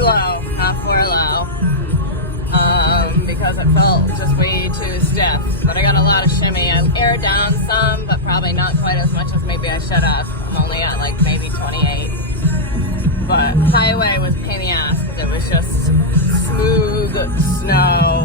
low, half four low, because it felt just way too stiff. But I got a lot of shimmy. I aired down some, but probably not quite as much as maybe I should have. I'm only at like maybe 28. But highway was a pain in the ass because it was just smooth snow.